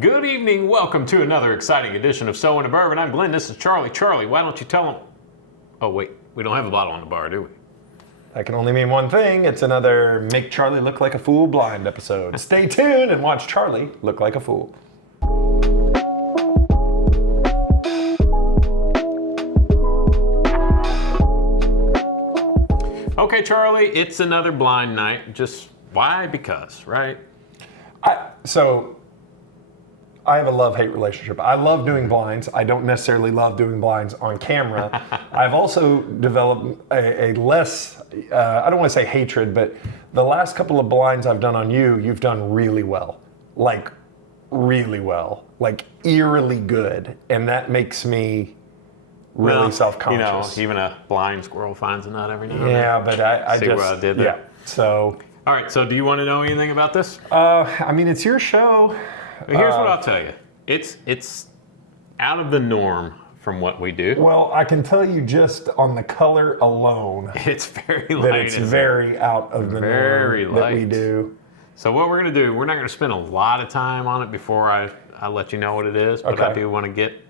Good evening. Welcome to another exciting edition of So in a Bourbon. I'm Glenn. This is Charlie. Charlie, why don't you tell them? Oh, wait. We don't have a bottle on the bar, do we? That can only mean one thing. It's another Make Charlie Look Like a Fool blind episode. Stay tuned and watch Charlie look like a fool. Okay, Charlie, it's another blind night. Just why? Because, right? I have a love-hate relationship. I love doing blinds. I don't necessarily love doing blinds on camera. I've also developed a less, I don't want to say hatred, but the last couple of blinds I've done on you, you've done really well. Like, really well. Like, eerily good. And that makes me really self-conscious. You know, even a blind squirrel finds a nut every now and then. Yeah, but I See just... what I did there? Yeah, so... All right, so do you want to know anything about this? I mean, it's your show. Here's what I'll tell you. It's out of the norm from what we do. Well, I can tell you just on the color alone It's very light. that it's very out of the norm that we do. So what we're going to do, we're not going to spend a lot of time on it before I let you know what it is, but I do want to get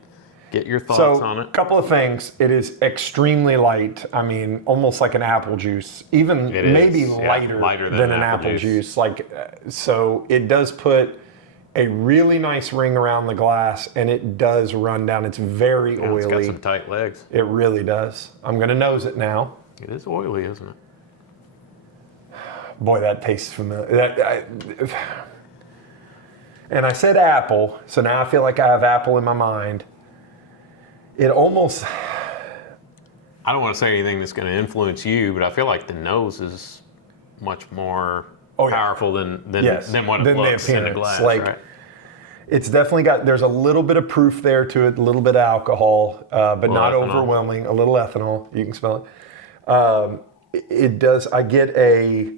your thoughts on it. A couple of things. It is extremely light. I mean, almost like an apple juice, even maybe lighter than an apple juice. Like, so it does put a really nice ring around the glass, and it does run down. It's very oily. It's got some tight legs. It really does. I'm going to nose it now. It is oily, isn't it? Boy, that tastes familiar. And I said apple, so now I feel like I have apple in my mind. It almost... I don't want to say anything that's going to influence you, but I feel like the nose is much more powerful than what it looks in the glass. Like, right? It's definitely got, there's a little bit of proof there to it, a little bit of alcohol, but not overwhelming, a little ethanol, you can smell it. It does, I get a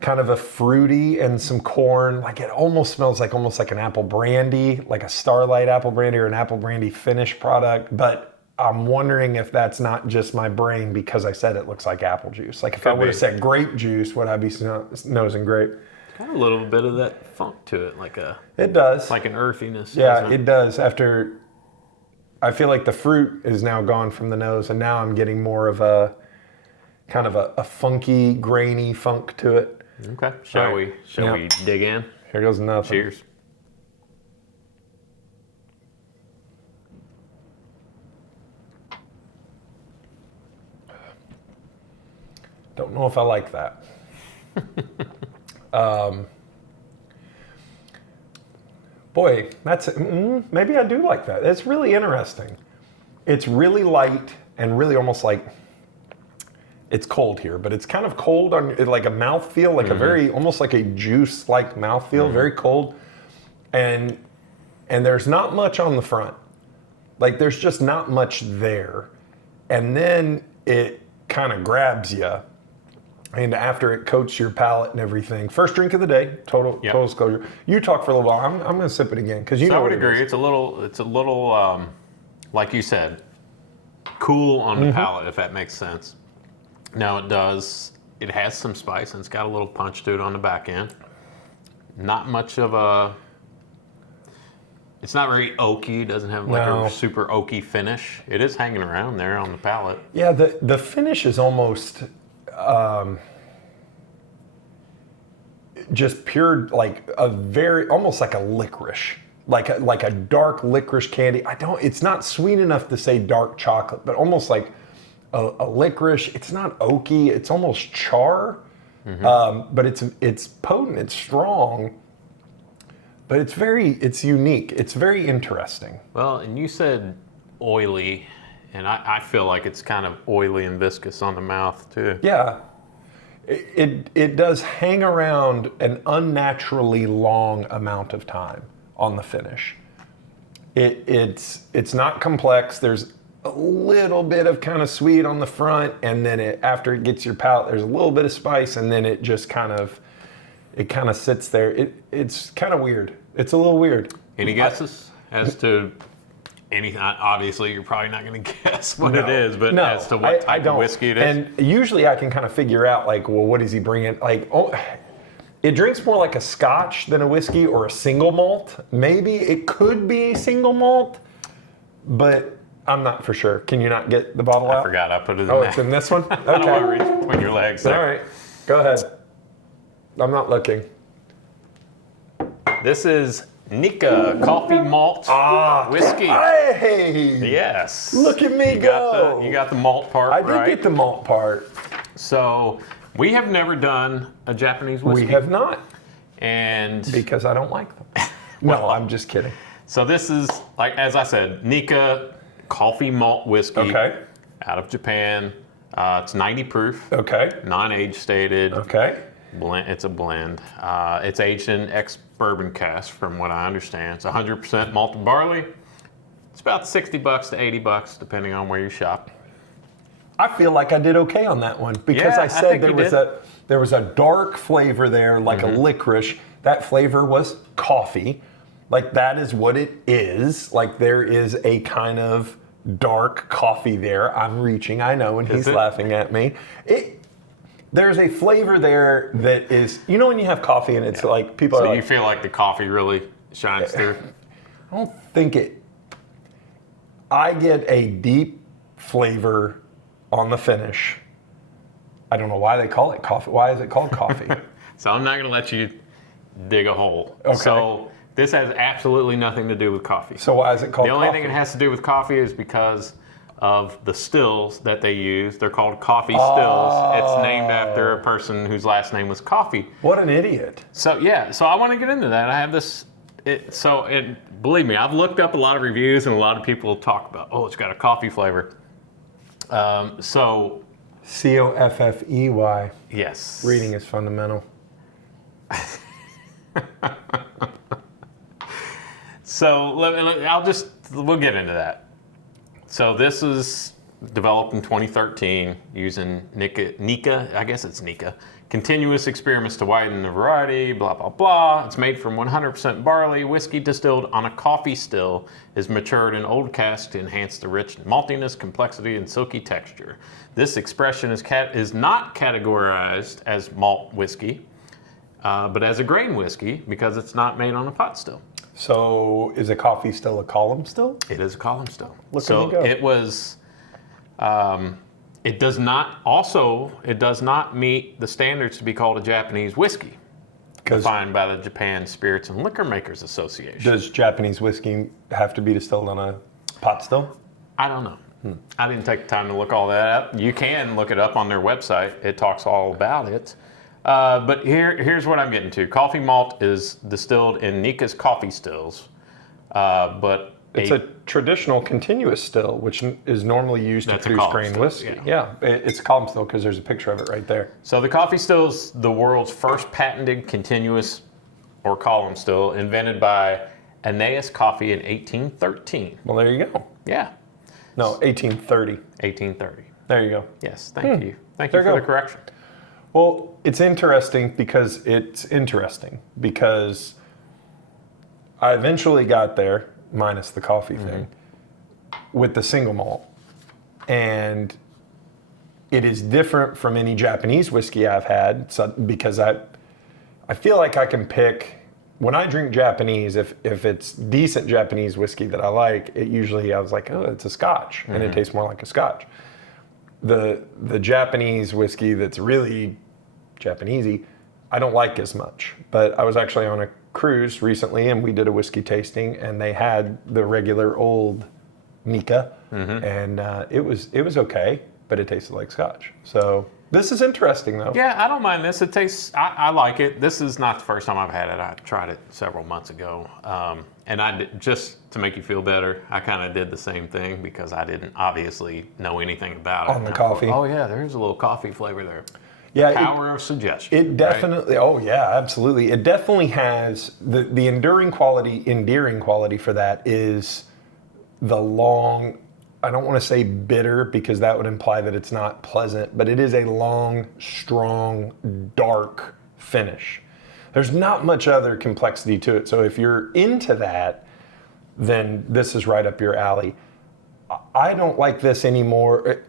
kind of a fruity and some corn, like it almost smells like almost like an apple brandy, like a Starlight apple brandy or an apple brandy finish product, but I'm wondering if that's not just my brain because I said it looks like apple juice. Like if I would have said grape juice, would I be nosing grape? Got a little bit of that funk to it, it does, like an earthiness. Yeah, it does. After, I feel like the fruit is now gone from the nose, and now I'm getting more of a kind of a funky, grainy funk to it. Okay, shall we dig in? Here goes nothing. Cheers. Don't know if I like that. Boy, that's maybe I do like that. It's really interesting. It's really light and really almost like it's cold here, but it's kind of cold on like a mouthfeel, like a very almost like a juice-like mouthfeel, very cold, and there's not much on the front. Like there's just not much there, and then it kind of grabs you. And after it coats your palate and everything, first drink of the day, total disclosure. You talk for a little while. I'm going to sip it again because you know I would what agree. it is. It's a little, like you said, cool on the palate, if that makes sense. Now it has some spice and it's got a little punch to it on the back end. Not much of a, it's not very oaky. It doesn't have like a super oaky finish. It is hanging around there on the palate. Yeah, the finish is almost just pure, like a very, almost like a licorice, like a dark licorice candy. It's not sweet enough to say dark chocolate, but almost like a licorice. It's not oaky. It's almost char, but it's potent. It's strong, but it's unique. It's very interesting. Well, and you said oily, and I feel like it's kind of oily and viscous on the mouth too. Yeah, it does hang around an unnaturally long amount of time on the finish. It's not complex. There's a little bit of kind of sweet on the front, and then after it gets your palate, there's a little bit of spice, and then it just kind of sits there. It's kind of weird. It's a little weird. Any guesses as to anything? Obviously, you're probably not going to guess what it is, but as to what type of whiskey it is. And usually I can kind of figure out, like, well, what is he bringing? Like, It drinks more like a scotch than a whiskey or a single malt. Maybe it could be a single malt, but I'm not for sure. Can you not get the bottle out? I forgot I put it in Oh, there. it's in this one? Okay. I don't want to reach between your legs there. All right. Go ahead. I'm not looking. This is Nikka Coffey Malt Whiskey. Hey! Yes. Look at me go. You got the malt part I right. did get the malt part. So we have never done a Japanese whiskey. We have not, And because I don't like them. No, I'm just kidding. so this is, like as I said, Nikka Coffey Malt Whiskey Okay. out of Japan. It's 90 proof, Okay. non-age stated. Okay. Blend, it's a blend. It's aged in ex-bourbon cask, from what I understand. It's 100% malted barley. It's about $60 to $80, depending on where you shop. I feel like I did okay on that one because Yeah, I I said think there you was did. there was a dark flavor there, like a licorice. That flavor was coffee. Like that is what it is. Like there is a kind of dark coffee there. I'm reaching, I know, and he's it? laughing at me. There's a flavor there that is, you know, when you have coffee and it's like people So are you like, feel like the coffee really shines through? I don't think it. I get a deep flavor on the finish. I don't know why they call it coffee. Why is it called coffee? So I'm not going to let you dig a hole. Okay. So this has absolutely nothing to do with coffee. So why is it called The only coffee? thing it has to do with coffee is because of the stills that they use. They're called coffee stills. It's named after a person whose last name was Coffee. What an idiot. So yeah, so I want to get into that. I have this. Believe me, I've looked up a lot of reviews and a lot of people talk about, oh, it's got a coffee flavor. So Coffey. yes, Reading is fundamental. So we'll get into that. So this is developed in 2013 using Nikka, I guess it's Nikka, continuous experiments to widen the variety, blah, blah, blah. It's made from 100% barley. Whiskey distilled on a coffee still is matured in old cask to enhance the rich maltiness, complexity, and silky texture. This expression is not categorized as malt whiskey, but as a grain whiskey because it's not made on a pot still. So is a coffee still a column still? It is a column still. Look at so me go. it was. It does not meet the standards to be called a Japanese whiskey, defined by the Japan Spirits and Liquor Makers Association. Does Japanese whiskey have to be distilled on a pot still? I don't know. I didn't take the time to look all that up. You can look it up on their website. It talks all about it. But here's what I'm getting to. Coffee malt is distilled in Nikka's coffee stills, but It's a traditional continuous still, which is normally used to That's a produce column grain still, whiskey. yeah. It's a column still because there's a picture of it right there. So the coffee still is the world's first patented continuous or column still, invented by Aeneas Coffey in 1813. Well, there you go. Yeah, No, 1830. 1830. There you go. Yes, thank you. Thank There you you for go. the correction. Well, it's interesting because I eventually got there, minus the coffee thing, with the single malt. And it is different from any Japanese whiskey I've had because I feel like I can pick, when I drink Japanese, if it's decent Japanese whiskey that I like, it usually I was like, oh, it's a scotch, and it tastes more like a scotch. The Japanese whiskey that's really Japanesey, I don't like as much. But I was actually on a cruise recently, and we did a whiskey tasting, and they had the regular old Nikka, and it was okay, but it tasted like scotch. So this is interesting, though. Yeah, I don't mind this. It tastes, I like it. This is not the first time I've had it. I tried it several months ago. And just to make you feel better, I kind of did the same thing because I didn't obviously know anything about it. On the coffee. Oh yeah, there's a little coffee flavor there. Yeah, Power of suggestion. It definitely. Oh yeah, absolutely. It definitely has the endearing quality for that is the long. I don't want to say bitter because that would imply that it's not pleasant, but it is a long, strong, dark finish. There's not much other complexity to it. So if you're into that, then this is right up your alley. I don't like this anymore.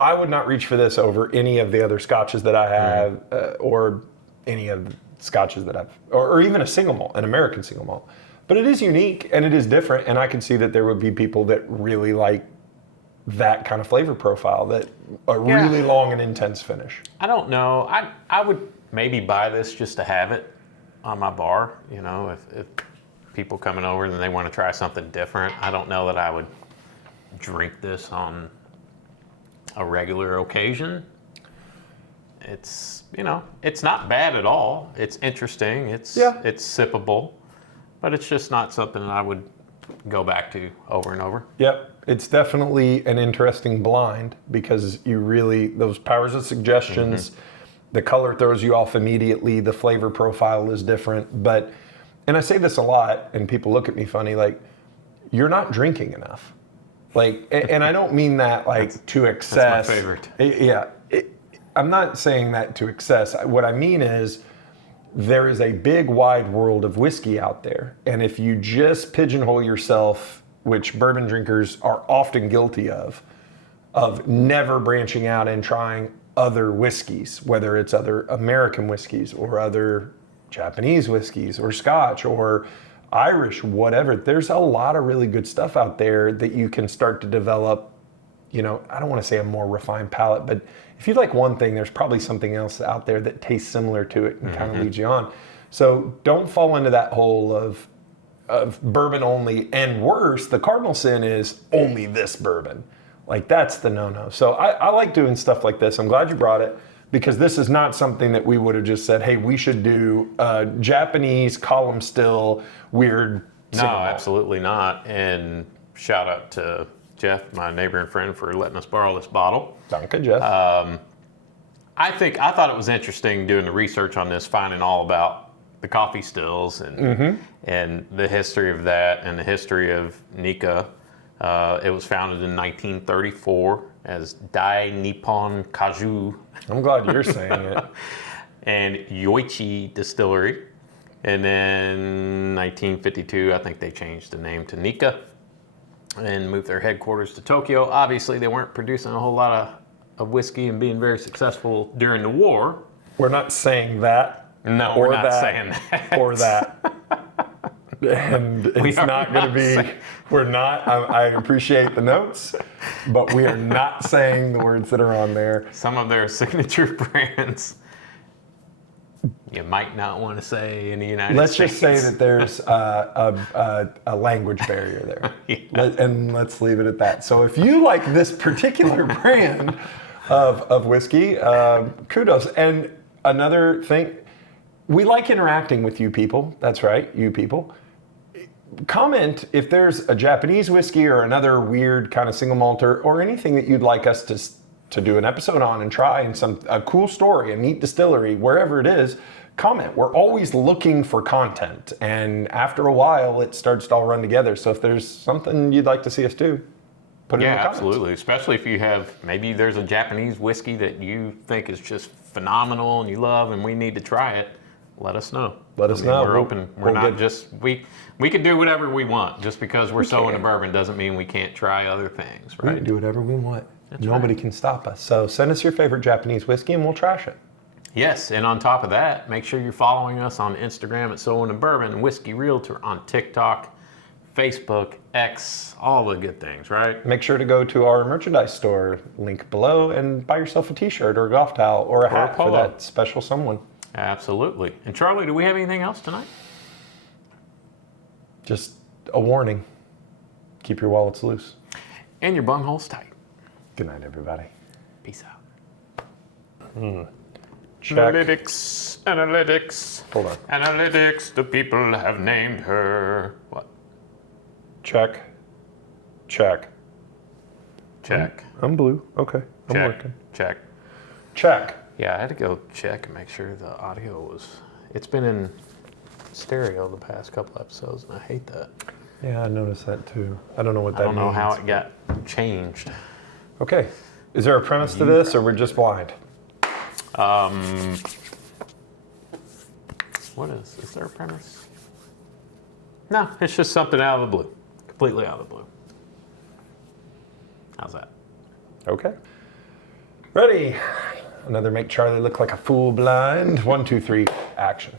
I would not reach for this over any of the other scotches that I have or any of scotches that I've, or even a single malt, an American single malt. But it is unique and it is different, and I can see that there would be people that really like that kind of flavor profile, that a really long and intense finish. I don't know. I would maybe buy this just to have it on my bar. You know, if people coming over and they want to try something different. I don't know that I would drink this on a regular occasion. It's, you know, it's not bad at all. It's interesting. It's sippable, but it's just not something that I would go back to over and over. Yep. It's definitely an interesting blind because you really, those powers of suggestions, the color throws you off immediately, the flavor profile is different. But, and I say this a lot and people look at me funny, like, you're not drinking enough. Like, and I don't mean that like to excess. That's my favorite. Yeah. I'm not saying that to excess. What I mean is there is a big wide world of whiskey out there. And if you just pigeonhole yourself, which bourbon drinkers are often guilty of never branching out and trying other whiskeys, whether it's other American whiskeys or other Japanese whiskeys or Scotch or Irish, whatever. There's a lot of really good stuff out there that you can start to develop. You know, I don't want to say a more refined palate, but if you like one thing, there's probably something else out there that tastes similar to it and kind of leads you on. So don't fall into that hole of bourbon only, and worse, the cardinal sin is only this bourbon. Like, that's the no-no. So I like doing stuff like this. I'm glad you brought it, because this is not something that we would have just said, hey, we should do Japanese column still weird. No, absolutely not. And shout out to Jeff, my neighbor and friend, for letting us borrow this bottle. Danke, Jeff. I thought it was interesting doing the research on this, finding all about the coffee stills and the history of that and the history of Nikka. It was founded in 1934 as Dai Nippon Kaju. I'm glad you're saying it. And Yoichi Distillery. And then 1952, I think they changed the name to Nikka and moved their headquarters to Tokyo. Obviously, they weren't producing a whole lot of whiskey and being very successful during the war. We're not saying that. No, we're not saying that. Or that. And it's not going to be, we're not, I appreciate the notes, but we are not saying the words that are on there. Some of their signature brands you might not want to say in the United States. Let's just say that there's a language barrier there. And let's leave it at that. So if you like this particular brand of whiskey, kudos. And another thing, we like interacting with you people. That's right, you people. Comment if there's a Japanese whiskey or another weird kind of single malter or anything that you'd like us to do an episode on and try, and a cool story, a neat distillery, wherever it is. Comment. We're always looking for content, and after a while it starts to all run together. So if there's something you'd like to see us do, put it in the comments. Yeah, absolutely. Especially if you have, maybe there's a Japanese whiskey that you think is just phenomenal and you love and we need to try it. Let us know. Let us know. We're open. We're not just, we can do whatever we want. Just because we're so into bourbon doesn't mean we can't try other things, right? We can do whatever we want. Nobody can stop us. So send us your favorite Japanese whiskey and we'll trash it. Yes, and on top of that, make sure you're following us on Instagram at So Into Bourbon, Whiskey Realtor, on TikTok, Facebook, X, all the good things, right? Make sure to go to our merchandise store, link below, and buy yourself a t-shirt or a golf towel or a hat for that special someone. Absolutely. And Charlie, do we have anything else tonight? Just a warning. Keep your wallets loose. And your bungholes tight. Good night, everybody. Peace out. Check. Analytics. Hold on. Analytics, the people have named her. What? Check. Check. Check. I'm blue. Okay. I'm Check. working. Check. Check. Yeah, I had to go check and make sure the audio was. It's been in stereo the past couple episodes, and I hate that. Yeah, I noticed that too. I don't know what that means. I don't know how it got changed. Okay. Is there a premise to this, or we're just blind? What is there a premise? No, it's just something out of the blue. Completely out of the blue. How's that? Okay. Ready. Another make Charlie look like a fool blind. 1, 2, 3, action.